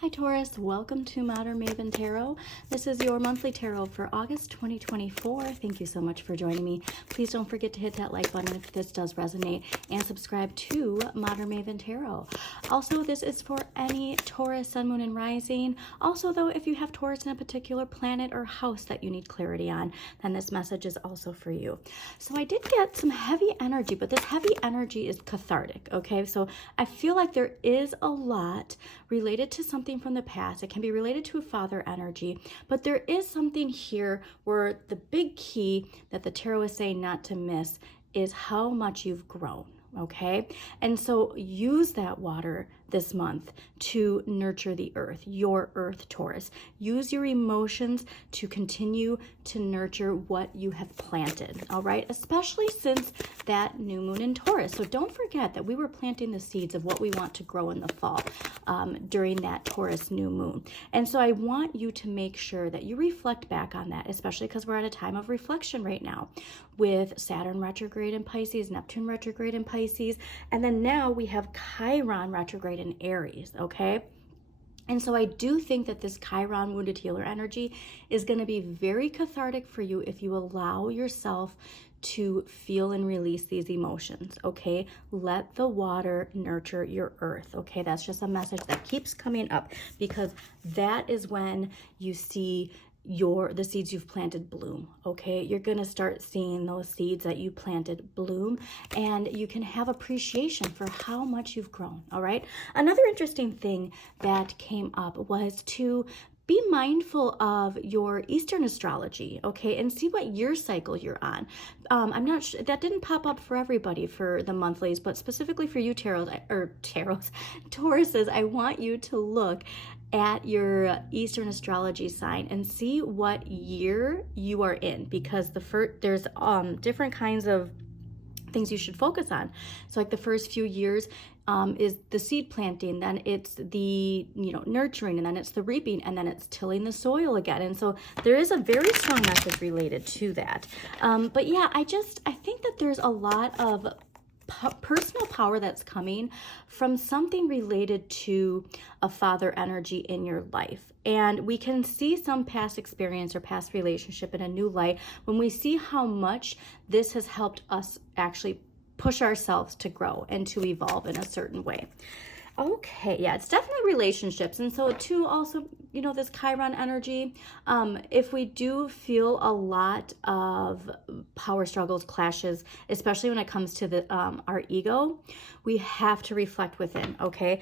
Hi Taurus, welcome to Modern Maven Tarot. This is your monthly tarot for August 2024. Thank you so much for joining me. Please don't forget to hit that like button if this does resonate and subscribe to Modern Maven Tarot. Also, this is for any Taurus, Sun, Moon, and Rising. Also, though, if you have Taurus in a particular planet or house that you need clarity on, then this message is also for you. So I did get some heavy energy, but this heavy energy is cathartic, okay? So I feel like there is a lot related to something from the past. It can be related to a father energy, but there is something here where the big key that the tarot is saying not to miss is how much you've grown, okay? And so use that water this month to nurture the earth, your earth, Taurus. Use your emotions to continue to nurture what you have planted, all right? Especially since that new moon in Taurus. So don't forget that we were planting the seeds of what we want to grow in the fall during that Taurus new moon. And so I want you to make sure that you reflect back on that, especially because we're at a time of reflection right now with Saturn retrograde in Pisces, Neptune retrograde in Pisces, and then now we have Chiron retrograde in Aries, okay? And so I do think that this Chiron wounded healer energy is going to be very cathartic for you if you allow yourself to feel and release these emotions, okay? Let the water nurture your earth, okay? That's just a message that keeps coming up because that is when you see the seeds you've planted bloom, okay? You're gonna start seeing those seeds that you planted bloom, and you can have appreciation for how much you've grown, all right? Another interesting thing that came up was to be mindful of your Eastern astrology, okay, and see what year cycle you're on. I'm not sure, that didn't pop up for everybody for the monthlies, but specifically for you Tauruses, I want you to look at your Eastern astrology sign and see what year you are in, because there's different kinds of things you should focus on. So like the first few years is the seed planting, then it's the nurturing, and then it's the reaping, and then it's tilling the soil again. And so there is a very strong message related to that. But yeah, I think that there's a lot of personal power that's coming from something related to a father energy in your life. And we can see some past experience or past relationship in a new light when we see how much this has helped us actually push ourselves to grow and to evolve in a certain way. Okay, yeah, it's definitely relationships. And so too, also, this Chiron energy, if we do feel a lot of power struggles, clashes, especially when it comes to our ego, we have to reflect within, okay?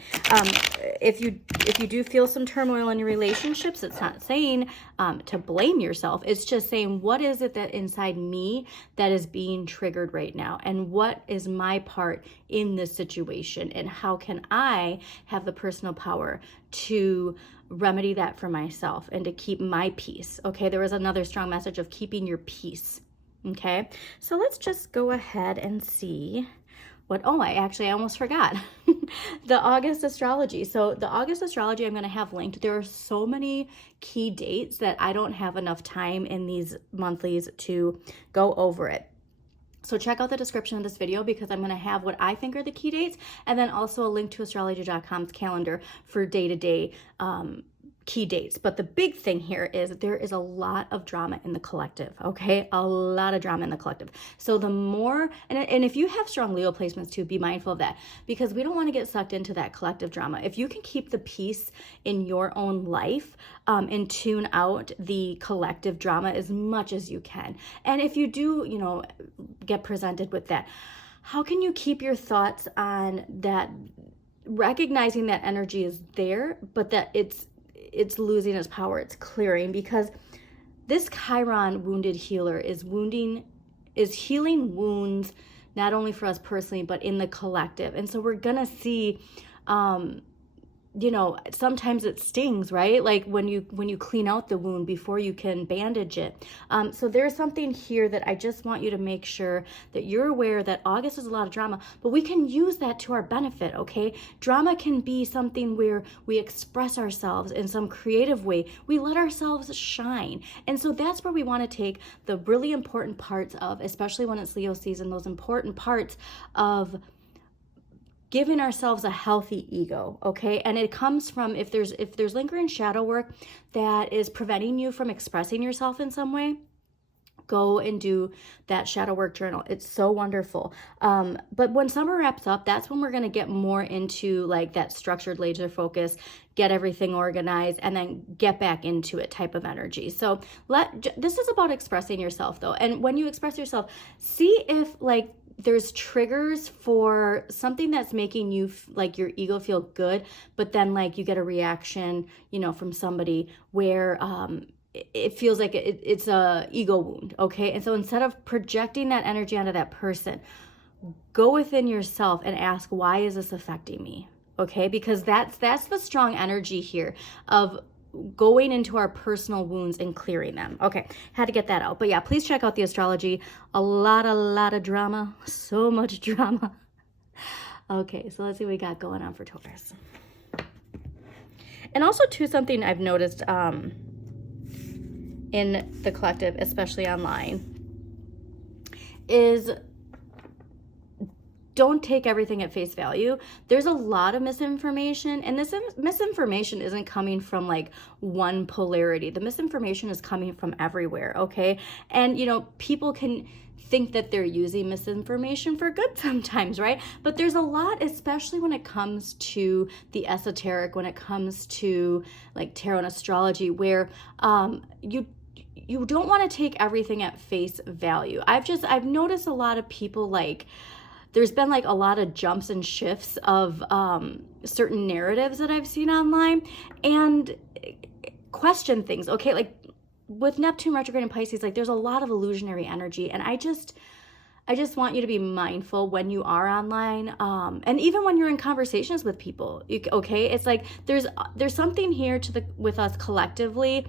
If you do feel some turmoil in your relationships, it's not saying to blame yourself. It's just saying, what is it that inside me that is being triggered right now? And what is my part in this situation? And how can I have the personal power to remedy that for myself and to keep my peace? Okay, there was another strong message of keeping your peace. Okay, so let's just go ahead and see what, I almost forgot the August astrology. So the August astrology I'm going to have linked. There are so many key dates that I don't have enough time in these monthlies to go over it. So check out the description of this video because I'm going to have what I think are the key dates, and then also a link to astrology.com's calendar for day-to-day key dates. But the big thing here is there is a lot of drama in the collective, okay? A lot of drama in the collective. So the more, and if you have strong Leo placements too, be mindful of that, because we don't want to get sucked into that collective drama. If you can keep the peace in your own life and tune out the collective drama as much as you can. And if you do, get presented with that, how can you keep your thoughts on that, recognizing that energy is there, but that it's losing its power, it's clearing, because this Chiron wounded healer is healing wounds, not only for us personally, but in the collective. And so we're gonna see, sometimes it stings, right? Like when you clean out the wound before you can bandage it. So there's something here that I just want you to make sure that you're aware that August is a lot of drama, but we can use that to our benefit, okay? Drama can be something where we express ourselves in some creative way. We let ourselves shine. And so that's where we want to take the really important parts of, especially when it's Leo season, those important parts of giving ourselves a healthy ego, okay? And it comes from, if there's lingering shadow work that is preventing you from expressing yourself in some way, go and do that shadow work journal. It's so wonderful. But when summer wraps up, that's when we're going to get more into like that structured laser focus, get everything organized, and then get back into it type of energy. So this is about expressing yourself though. And when you express yourself, see if like there's triggers for something that's making you like your ego feel good, but then like you get a reaction, you know, from somebody where it feels like it's a ego wound, okay? And so instead of projecting that energy onto that person, go within yourself and ask, why is this affecting me? Okay, because that's the strong energy here of going into our personal wounds and clearing them. Okay, had to get that out. But yeah, please check out the astrology. A lot of drama, so much drama. Okay, so let's see what we got going on for Taurus. And also too, something I've noticed in the collective, especially online, is don't take everything at face value. There's a lot of misinformation, and this misinformation isn't coming from like one polarity. The misinformation is coming from everywhere, okay? And you know, people can think that they're using misinformation for good sometimes, right? But there's a lot, especially when it comes to the esoteric, when it comes to like tarot and astrology, where you don't want to take everything at face value. I've noticed a lot of people, like there's been like a lot of jumps and shifts of certain narratives that I've seen online, and question things. Okay, like with Neptune retrograde in Pisces, like there's a lot of illusionary energy, and I just want you to be mindful when you are online, and even when you're in conversations with people. Okay, it's like there's something here with us collectively.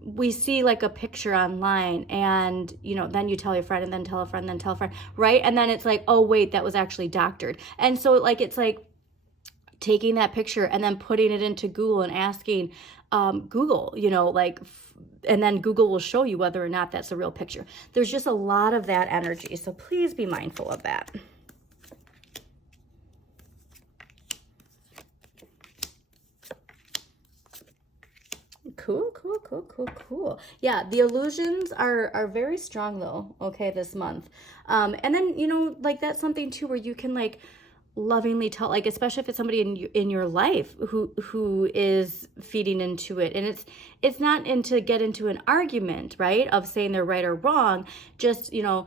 We see like a picture online, and you know, then you tell your friend, and then tell a friend, then tell a friend, right? And then it's like, oh wait, that was actually doctored. And so like it's like taking that picture and then putting it into Google and asking Google, you know, like, and then Google will show you whether or not that's a real picture. There's just a lot of that energy, so please be mindful of that. Cool. Yeah, the illusions are very strong though, okay, this month. And then, you know, like that's something too where you can like lovingly tell, like especially if it's somebody in your life who is feeding into it, and it's not to get into an argument, right, of saying they're right or wrong. Just, you know,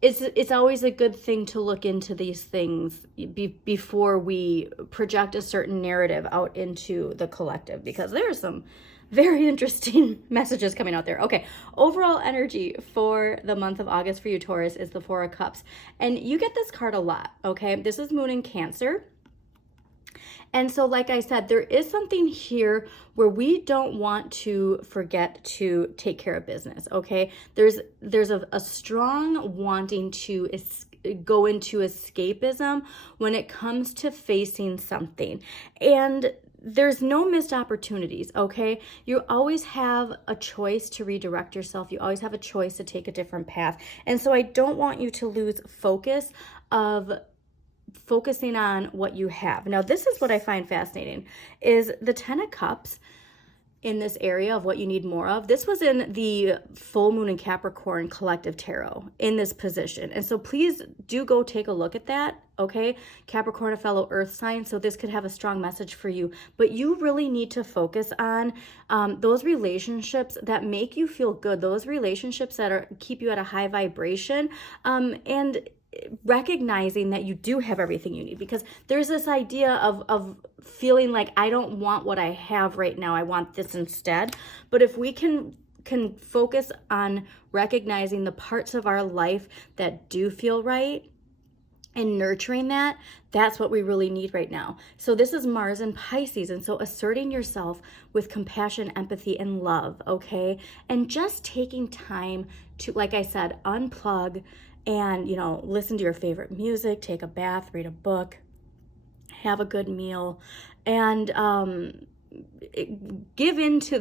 it's always a good thing to look into these things before we project a certain narrative out into the collective, because there are some very interesting messages coming out there. Okay, overall energy for the month of August for you, Taurus, is the Four of Cups. And you get this card a lot, okay? This is Moon in Cancer. And so, like I said, there is something here where we don't want to forget to take care of business, okay? There's a strong wanting to go into escapism when it comes to facing something. And there's no missed opportunities, okay? You always have a choice to redirect yourself. You always have a choice to take a different path. And so I don't want you to lose focus of focusing on what you have. Now, this is what I find fascinating, is the Ten of Cups in this area of what you need more of. This was in the full moon in Capricorn collective tarot in this position. And so please do go take a look at that, okay? Capricorn, a fellow earth sign, so this could have a strong message for you. But you really need to focus on those relationships that make you feel good, those relationships that keep you at a high vibration, and recognizing that you do have everything you need, because there's this idea of feeling like, I don't want what I have right now, I want this instead. But if we can focus on recognizing the parts of our life that do feel right and nurturing that, that's what we really need right now. So this is Mars in Pisces, and so asserting yourself with compassion, empathy, and love, okay? And just taking time to, like I said, unplug and, you know, listen to your favorite music, take a bath, read a book, have a good meal, and give into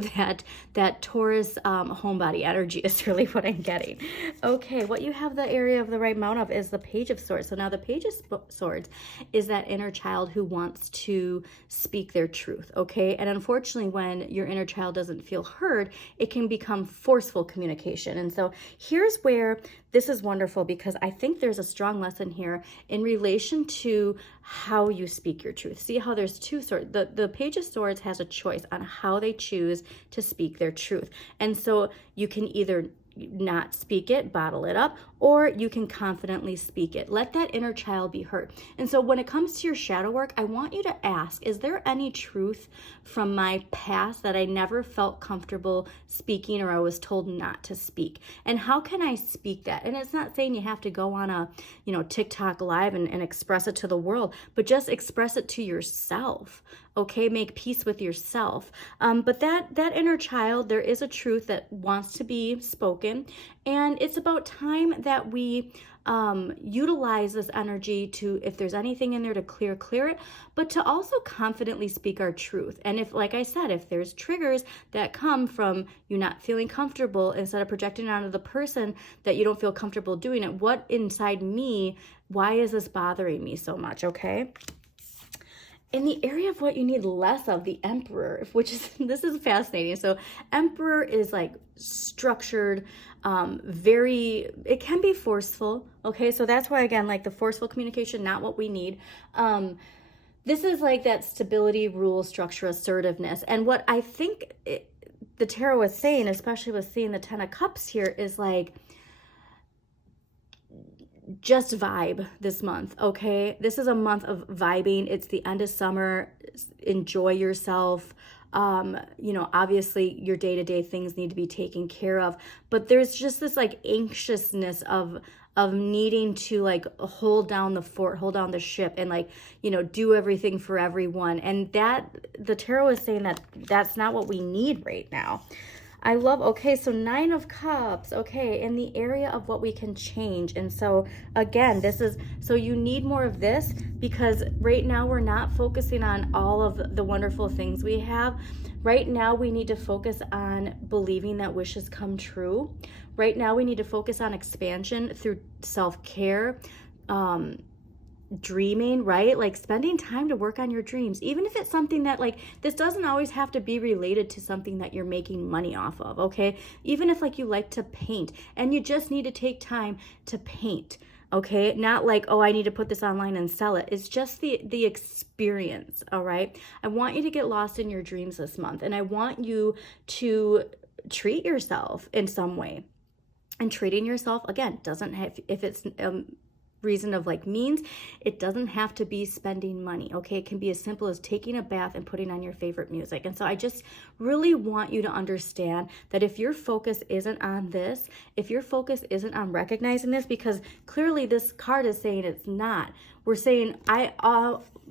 that Taurus homebody energy is really what I'm getting. Okay, what you have the area of the right amount of is the Page of Swords. So now the Page of Swords is that inner child who wants to speak their truth, okay? And unfortunately, when your inner child doesn't feel heard, it can become forceful communication. And so here's where this is wonderful, because I think there's a strong lesson here in relation to how you speak your truth. See how there's two swords. The Page of Swords has a choice on how they choose to speak their truth. And so you can either not speak it, bottle it up, or you can confidently speak it. Let that inner child be heard. And so when it comes to your shadow work, I want you to ask, is there any truth from my past that I never felt comfortable speaking, or I was told not to speak? And how can I speak that? And it's not saying you have to go on a, TikTok live and express it to the world, but just express it to yourself. Okay, make peace with yourself. But that inner child, there is a truth that wants to be spoken, and it's about time that we utilize this energy to, if there's anything in there to clear it, but to also confidently speak our truth. And if, like I said, if there's triggers that come from you not feeling comfortable, instead of projecting it onto the person that you don't feel comfortable doing it, what inside me, why is this bothering me so much? Okay. In the area of what you need less of, the Emperor, which is, this is fascinating. So Emperor is like structured, it can be forceful. Okay, so that's why, again, like the forceful communication, not what we need. This is like that stability, rule, structure, assertiveness. And what I think the tarot was saying, especially with seeing the Ten of Cups here, is like, just vibe this month, okay? This is a month of vibing. It's the end of summer. Enjoy yourself. Obviously your day-to-day things need to be taken care of, but there's just this like anxiousness of needing to like hold down the fort, hold down the ship, and like, do everything for everyone. And that the tarot is saying that that's not what we need right now. I love, okay, so Nine of Cups, okay, in the area of what we can change. And so again, so you need more of this, because right now we're not focusing on all of the wonderful things we have. Right now we need to focus on believing that wishes come true. Right now we need to focus on expansion through self-care, dreaming, right? Like spending time to work on your dreams, even if it's something that, like, this doesn't always have to be related to something that you're making money off of, okay? Even if like you like to paint and you just need to take time to paint, okay? Not like, oh, I need to put this online and sell it. It's just the experience, all right? I want you to get lost in your dreams this month, and I want you to treat yourself in some way. And treating yourself, again, doesn't have, if it's reason of like means, it doesn't have to be spending money, okay? It can be as simple as taking a bath and putting on your favorite music. And so I just really want you to understand that if your focus isn't on this, if your focus isn't on recognizing this, because clearly this card is saying it's not. We're saying, I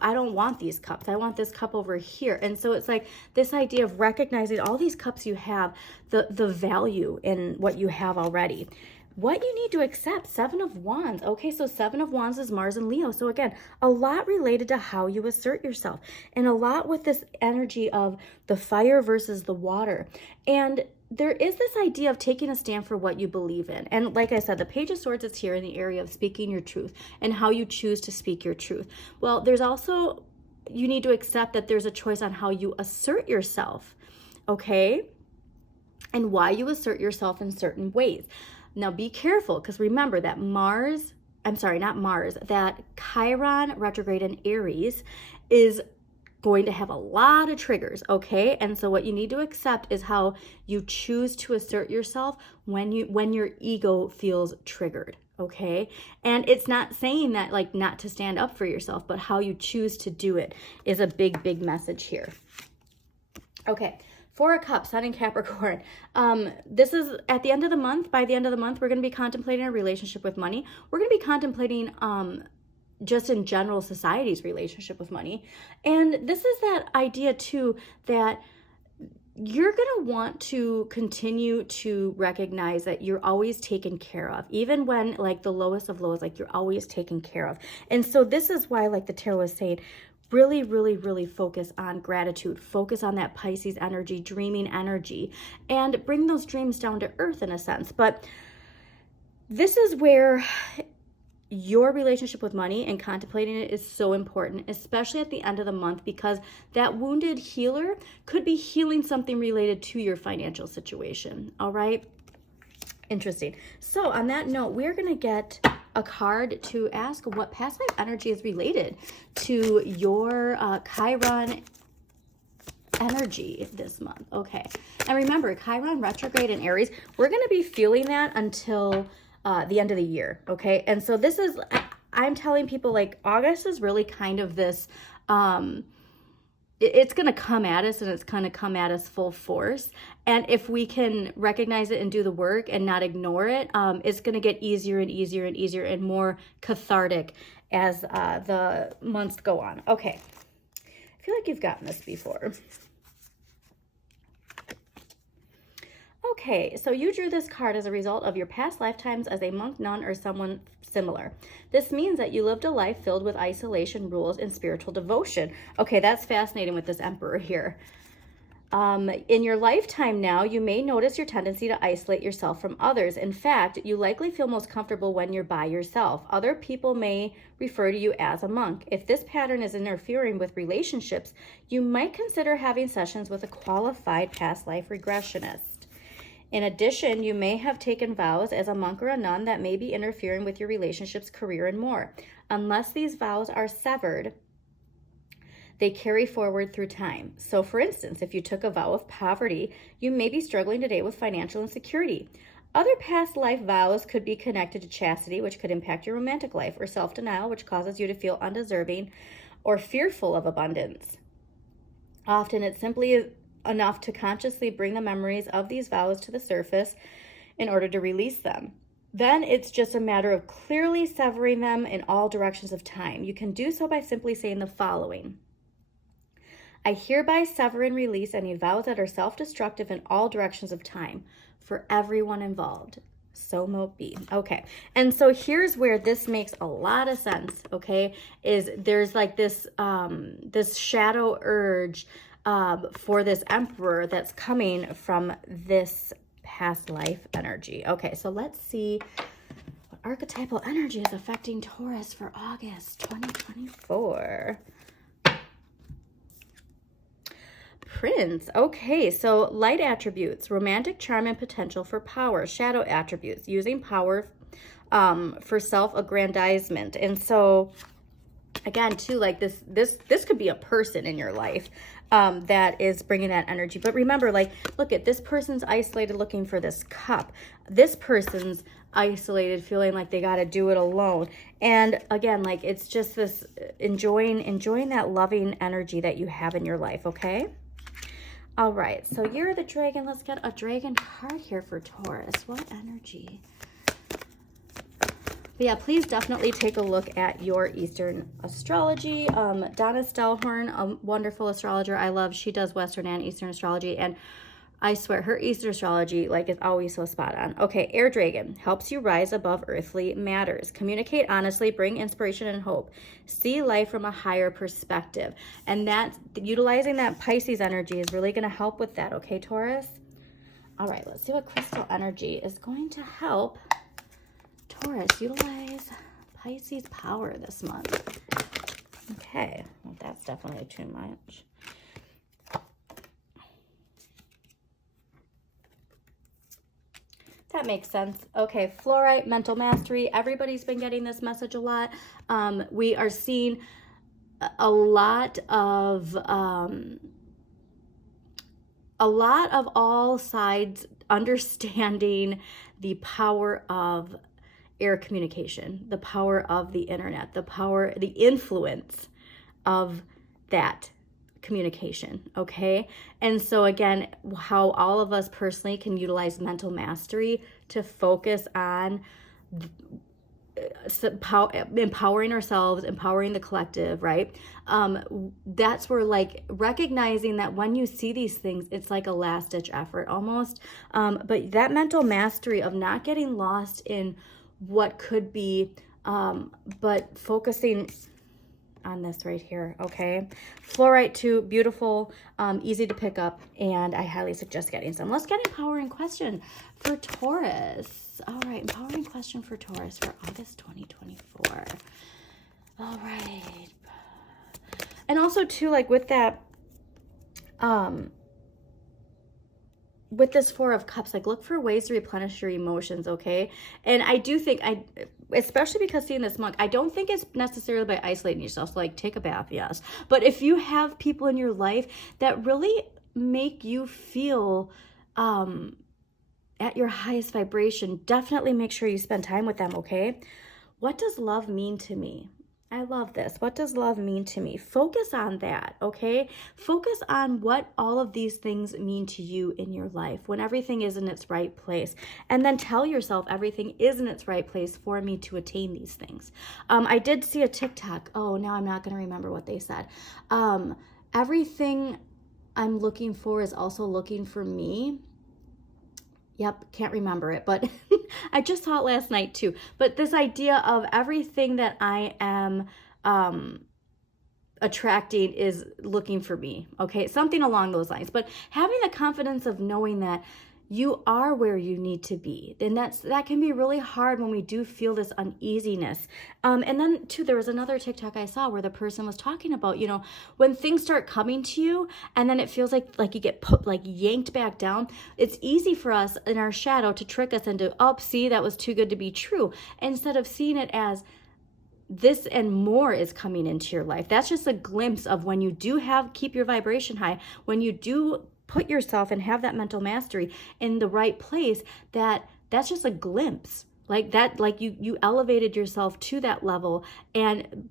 don't want these cups. I want this cup over here. And so it's like this idea of recognizing all these cups you have, the value in what you have already. What you need to accept, Seven of Wands. Okay, so Seven of Wands is Mars and Leo. So again, a lot related to how you assert yourself, and a lot with this energy of the fire versus the water. And there is this idea of taking a stand for what you believe in. And like I said, the Page of Swords is here in the area of speaking your truth and how you choose to speak your truth. Well, there's also, you need to accept that there's a choice on how you assert yourself, okay? And why you assert yourself in certain ways. Now be careful, because remember that that Chiron retrograde in Aries is going to have a lot of triggers, okay? And so what you need to accept is how you choose to assert yourself when your ego feels triggered, okay? And it's not saying that like not to stand up for yourself, but how you choose to do it is a big, big message here. Okay. Four of Cups, Sun and Capricorn. This is at the end of the month. By the end of the month, we're going to be contemplating a relationship with money. We're going to be contemplating just in general society's relationship with money. And this is that idea too, that you're going to want to continue to recognize that you're always taken care of, even when like the lowest of lows, like you're always taken care of. And so this is why, like the tarot is saying, really, really, really focus on gratitude, focus on that Pisces energy, dreaming energy, and bring those dreams down to earth in a sense. But this is where your relationship with money and contemplating it is so important, especially at the end of the month, because that wounded healer could be healing something related to your financial situation. All right. Interesting. So on that note, we're going to get a card to ask what past life energy is related to your Chiron energy this month. Okay. And remember, Chiron retrograde in Aries, we're going to be feeling that until the end of the year. Okay. And so this is, I'm telling people, like, August is really kind of this, it's going to come at us, and it's going to come at us full force. And if we can recognize it and do the work and not ignore it, it's going to get easier and easier and easier and more cathartic as the months go on. Okay. I feel like you've gotten this before. Okay, so you drew this card as a result of your past lifetimes as a monk, nun, or someone similar. This means that you lived a life filled with isolation, rules, and spiritual devotion. Okay, that's fascinating with this emperor here. In your lifetime now, you may notice your tendency to isolate yourself from others. In fact, you likely feel most comfortable when you're by yourself. Other people may refer to you as a monk. If this pattern is interfering with relationships, you might consider having sessions with a qualified past life regressionist. In addition, you may have taken vows as a monk or a nun that may be interfering with your relationships, career, and more. Unless these vows are severed, they carry forward through time. So for instance, if you took a vow of poverty, you may be struggling today with financial insecurity. Other past life vows could be connected to chastity, which could impact your romantic life, or self-denial, which causes you to feel undeserving or fearful of abundance. Often it's simply enough to consciously bring the memories of these vows to the surface in order to release them. Then it's just a matter of clearly severing them in all directions of time. You can do so by simply saying the following: I hereby sever and release any vows that are self-destructive in all directions of time for everyone involved. So mote be. Okay. And so here's where this makes a lot of sense. Okay. Is there's like this, this shadow urge for this emperor that's coming from this past life energy. Okay, so let's see what archetypal energy is affecting Taurus for August 2024. Prince. Okay, so light attributes, romantic charm and potential for power. Shadow attributes, using power for self-aggrandizement. And so again, too, like this could be a person in your life that is bringing that energy. But remember, like, look at this person's isolated looking for this cup. This person's isolated feeling like they got to do it alone. And again, like, it's just this enjoying that loving energy that you have in your life. Okay. All right. So you're the dragon. Let's get a dragon card here for Taurus. What energy? But yeah, please definitely take a look at your Eastern astrology. Donna Stellhorn, a wonderful astrologer I love. She does Western and Eastern astrology, and I swear her Eastern astrology, like, is always so spot on. Okay, Air Dragon helps you rise above earthly matters. Communicate honestly, bring inspiration and hope. See life from a higher perspective. And that, utilizing that Pisces energy is really going to help with that. Okay, Taurus? All right, let's see what crystal energy is going to help Taurus utilize Pisces power this month. Okay, well, that's definitely too much. That makes sense. Okay, fluorite, mental mastery. Everybody's been getting this message a lot. We are seeing a lot of all sides understanding the power of air communication, the power of the internet, the influence of that communication. Okay. And so again, how all of us personally can utilize mental mastery to focus on empowering ourselves, empowering the collective, right? That's where, like, recognizing that when you see these things, it's like a last ditch effort almost. But that mental mastery of not getting lost in what could be, but focusing on this right here, okay? Fluorite too, beautiful, easy to pick up, and I highly suggest getting some. Let's get empowering question for Taurus. All right, empowering question for Taurus for August 2024. All right. And also too, like with that, with this Four of Cups, like look for ways to replenish your emotions, okay? And I do think, especially because seeing this monk, I don't think it's necessarily by isolating yourself. So like take a bath, yes. But if you have people in your life that really make you feel at your highest vibration, definitely make sure you spend time with them, okay? What does love mean to me? I love this. What does love mean to me? Focus on that, okay? Focus on what all of these things mean to you in your life when everything is in its right place. And then tell yourself everything is in its right place for me to attain these things. I did see a TikTok. Oh, now I'm not going to remember what they said. Everything I'm looking for is also looking for me. Yep, can't remember it, but I just saw it last night too. But this idea of everything that I am attracting is looking for me, okay? Something along those lines. But having the confidence of knowing that you are where you need to be, and that can be really hard when we do feel this uneasiness. And then too, there was another TikTok I saw where the person was talking about, you know, when things start coming to you and then it feels like you get put, like yanked back down, it's easy for us in our shadow to trick us into, oh, see, that was too good to be true, instead of seeing it as this and more is coming into your life. That's just a glimpse of when you do keep your vibration high, when you do put yourself and have that mental mastery in the right place, that's just a glimpse. Like that, like you elevated yourself to that level, and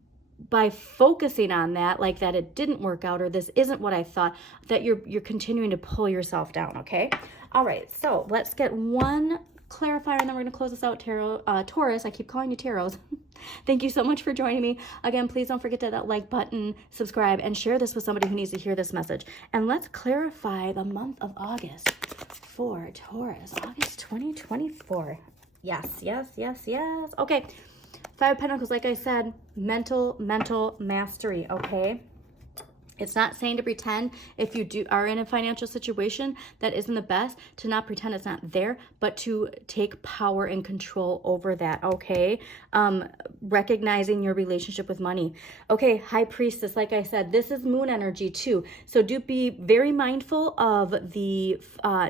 by focusing on that, like that it didn't work out or this isn't what I thought, that you're continuing to pull yourself down, okay? All right, so let's get one clarifier and then we're going to close this out. Taurus, I keep calling you Taros. Thank you so much for joining me. Again, please don't forget to hit that like button, subscribe, and share this with somebody who needs to hear this message. And let's clarify the month of August for Taurus, August 2024. Yes, yes, yes, yes. Okay, Five of Pentacles, like I said, mental mastery, okay? It's not saying to pretend if you are in a financial situation that isn't the best, to not pretend it's not there, but to take power and control over that, okay? Recognizing your relationship with money. Okay, High Priestess, like I said, this is moon energy too. So do be very mindful of the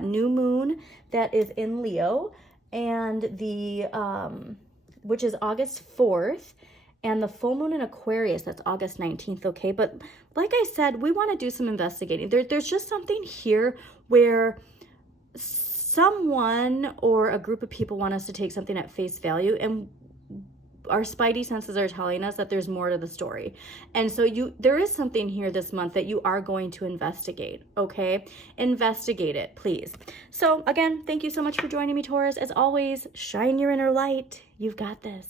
new moon that is in Leo and the, which is August 4th. And the full moon in Aquarius, that's August 19th, okay? But like I said, we want to do some investigating. There's just something here where someone or a group of people want us to take something at face value, and our spidey senses are telling us that there's more to the story. And so there is something here this month that you are going to investigate, okay? Investigate it, please. So again, thank you so much for joining me, Taurus. As always, shine your inner light. You've got this.